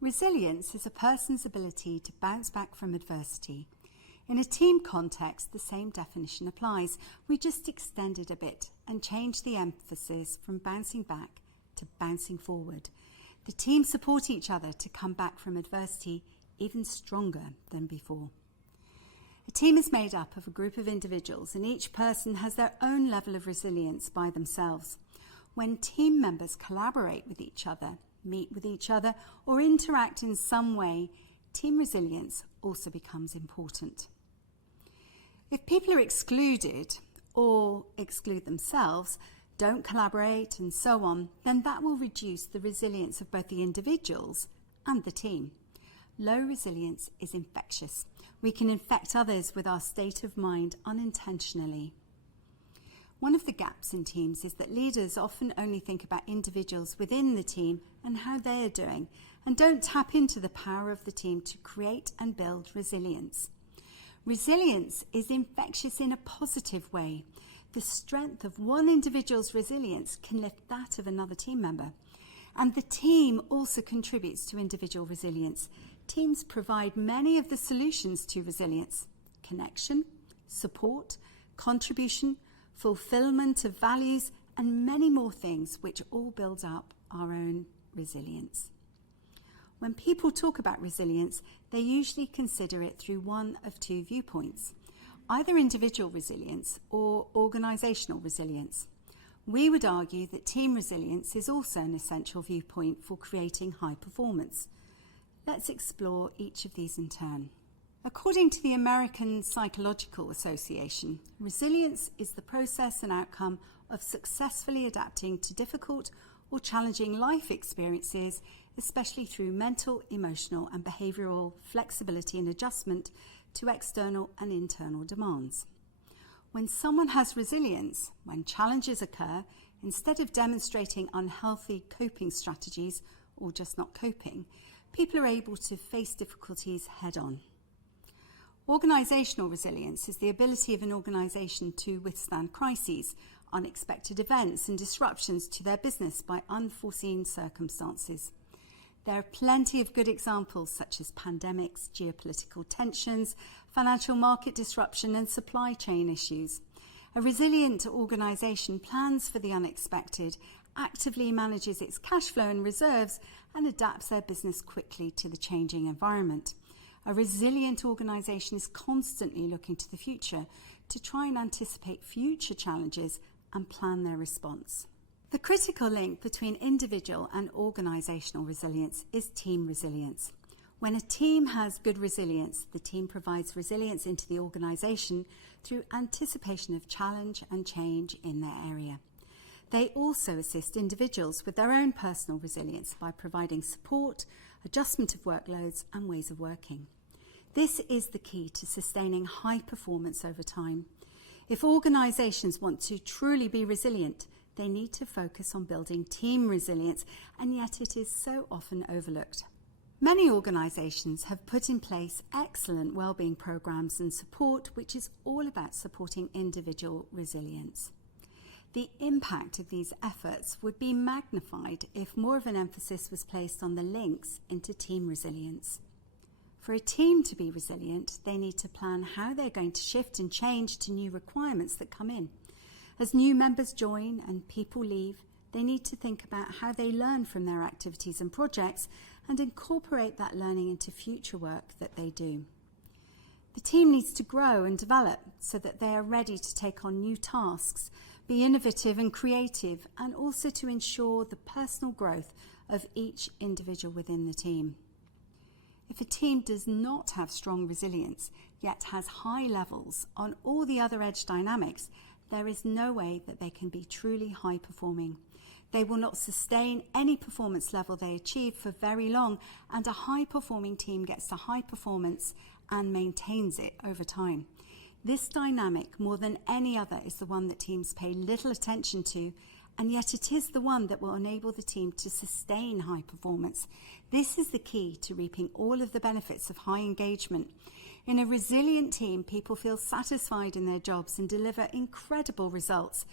Resilience is a person's ability to bounce back from adversity. In a team context, the same definition applies. We just extend it a bit and change the emphasis from bouncing back to bouncing forward. The team support each other to come back from adversity even stronger than before. A team is made up of a group of individuals, and each person has their own level of resilience by themselves. When team members collaborate with each other, meet with each other, or interact in some way, team resilience also becomes important. If people are excluded or exclude themselves, don't collaborate and so on, then that will reduce the resilience of both the individuals and the team. Low resilience is infectious. We can infect others with our state of mind unintentionally. One of the gaps in teams is that leaders often only think about individuals within the team and how they are doing, and don't tap into the power of the team to create and build resilience. Resilience is infectious in a positive way. The strength of one individual's resilience can lift that of another team member. And the team also contributes to individual resilience. Teams provide many of the solutions to resilience: connection, support, contribution, fulfillment of values, and many more things, which all build up our own resilience. When people talk about resilience, they usually consider it through one of two viewpoints: either individual resilience or organisational resilience. We would argue that team resilience is also an essential viewpoint for creating high performance. Let's explore each of these in turn. According to the American Psychological Association, resilience is the process and outcome of successfully adapting to difficult or challenging life experiences, especially through mental, emotional, and behavioural flexibility and adjustment to external and internal demands. When someone has resilience, when challenges occur, instead of demonstrating unhealthy coping strategies or just not coping, people are able to face difficulties head-on. Organisational resilience is the ability of an organisation to withstand crises, unexpected events and disruptions to their business by unforeseen circumstances. There are plenty of good examples such as pandemics, geopolitical tensions, financial market disruption and supply chain issues. A resilient organisation plans for the unexpected, actively manages its cash flow and reserves, and adapts their business quickly to the changing environment. A resilient organisation is constantly looking to the future to try and anticipate future challenges and plan their response. The critical link between individual and organisational resilience is team resilience. When a team has good resilience, the team provides resilience into the organisation through anticipation of challenge and change in their area. They also assist individuals with their own personal resilience by providing support, adjustment of workloads and ways of working. This is the key to sustaining high performance over time. If organisations want to truly be resilient, they need to focus on building team resilience, and yet it is so often overlooked. Many organisations have put in place excellent wellbeing programmes and support, which is all about supporting individual resilience. The impact of these efforts would be magnified if more of an emphasis was placed on the links into team resilience. For a team to be resilient, they need to plan how they're going to shift and change to new requirements that come in. As new members join and people leave, they need to think about how they learn from their activities and projects and incorporate that learning into future work that they do. The team needs to grow and develop so that they are ready to take on new tasks, be innovative and creative, and also to ensure the personal growth of each individual within the team. If a team does not have strong resilience, yet has high levels on all the other edge dynamics, there is no way that they can be truly high performing. They will not sustain any performance level they achieve for very long, and a high performing team gets to high performance and maintains it over time. This dynamic, more than any other, is the one that teams pay little attention to, and yet it is the one that will enable the team to sustain high performance. This is the key to reaping all of the benefits of high engagement. In a resilient team, people feel satisfied in their jobs and deliver incredible results.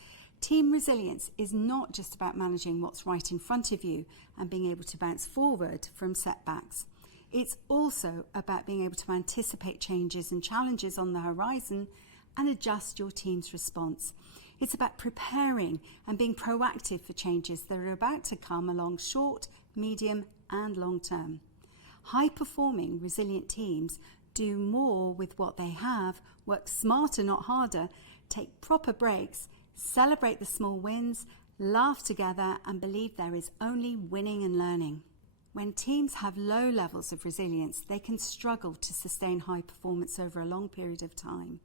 Team resilience is not just about managing what's right in front of you and being able to bounce forward from setbacks. It's also about being able to anticipate changes and challenges on the horizon and adjust your team's response. It's about preparing and being proactive for changes that are about to come along short, medium, and long term. High-performing, resilient teams do more with what they have, work smarter, not harder, take proper breaks, celebrate the small wins, laugh together, and believe there is only winning and learning. When teams have low levels of resilience, they can struggle to sustain high performance over a long period of time.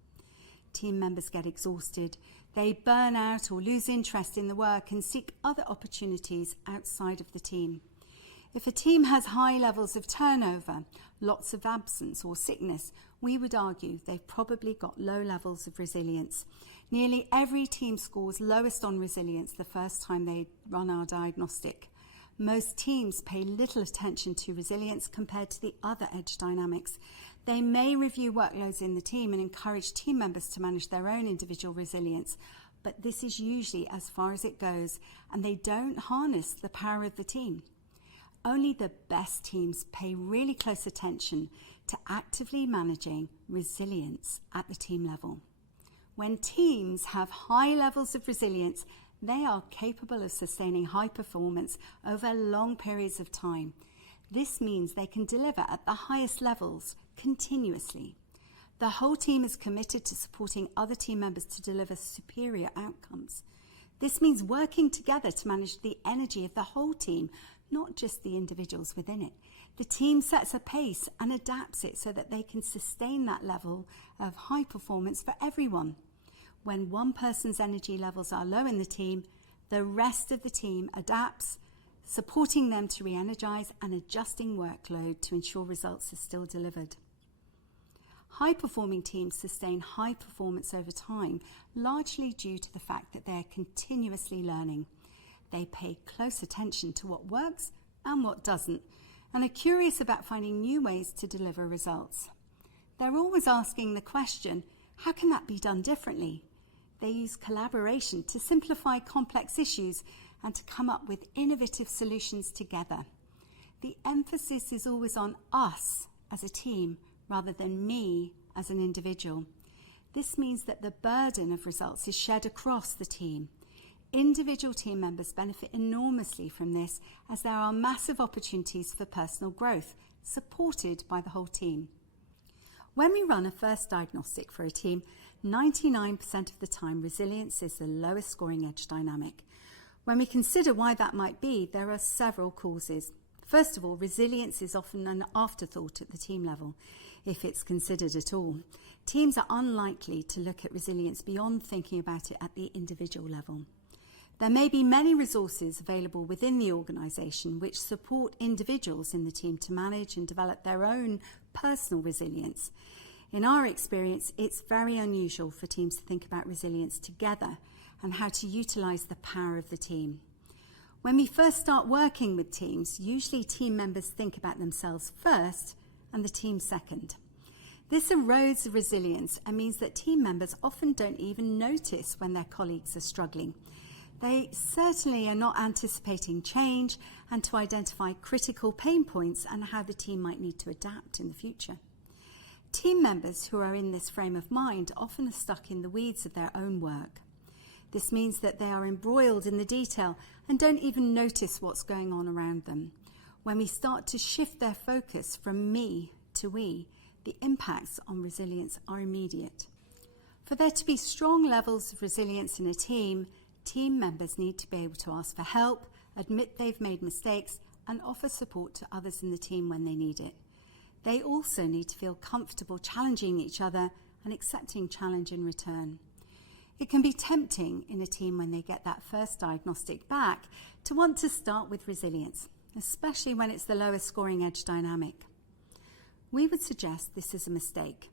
Team members get exhausted, they burn out or lose interest in the work and seek other opportunities outside of the team. If a team has high levels of turnover, lots of absence or sickness, we would argue they've probably got low levels of resilience. Nearly every team scores lowest on resilience the first time they run our diagnostic. Most teams pay little attention to resilience compared to the other edge dynamics. They may review workloads in the team and encourage team members to manage their own individual resilience, but this is usually as far as it goes, and they don't harness the power of the team. Only the best teams pay really close attention to actively managing resilience at the team level. When teams have high levels of resilience, they are capable of sustaining high performance over long periods of time. This means they can deliver at the highest levels continuously. The whole team is committed to supporting other team members to deliver superior outcomes. This means working together to manage the energy of the whole team, not just the individuals within it. The team sets a pace and adapts it so that they can sustain that level of high performance for everyone. When one person's energy levels are low in the team, the rest of the team adapts, supporting them to re-energize and adjusting workload to ensure results are still delivered. High-performing teams sustain high performance over time, largely due to the fact that they are continuously learning. They pay close attention to what works and what doesn't, and are curious about finding new ways to deliver results. They're always asking the question, how can that be done differently? They use collaboration to simplify complex issues and to come up with innovative solutions together. The emphasis is always on us as a team rather than me as an individual. This means that the burden of results is shared across the team. Individual team members benefit enormously from this, as there are massive opportunities for personal growth, supported by the whole team. When we run a first diagnostic for a team, 99% of the time resilience is the lowest scoring edge dynamic. When we consider why that might be, there are several causes. First of all, resilience is often an afterthought at the team level, if it's considered at all. Teams are unlikely to look at resilience beyond thinking about it at the individual level. There may be many resources available within the organisation which support individuals in the team to manage and develop their own personal resilience. In our experience, it's very unusual for teams to think about resilience together and how to utilise the power of the team. When we first start working with teams, usually team members think about themselves first and the team second. This erodes resilience and means that team members often don't even notice when their colleagues are struggling. They certainly are not anticipating change and to identify critical pain points and how the team might need to adapt in the future. Team members who are in this frame of mind often are stuck in the weeds of their own work. This means that they are embroiled in the detail and don't even notice what's going on around them. When we start to shift their focus from me to we, the impacts on resilience are immediate. For there to be strong levels of resilience in a team members need to be able to ask for help, admit they've made mistakes, and offer support to others in the team when they need it. They also need to feel comfortable challenging each other and accepting challenge in return. It can be tempting in a team when they get that first diagnostic back to want to start with resilience, especially when it's the lowest scoring edge dynamic. We would suggest this is a mistake,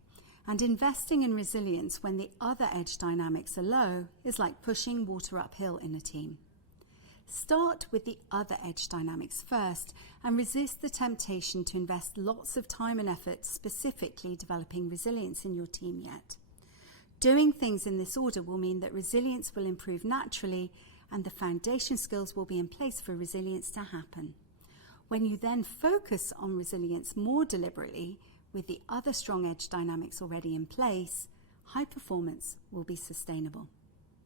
and investing in resilience when the other edge dynamics are low is like pushing water uphill in a team. Start with the other edge dynamics first and resist the temptation to invest lots of time and effort specifically developing resilience in your team yet. Doing things in this order will mean that resilience will improve naturally and the foundation skills will be in place for resilience to happen. When you then focus on resilience more deliberately, with the other strong edge dynamics already in place, high performance will be sustainable.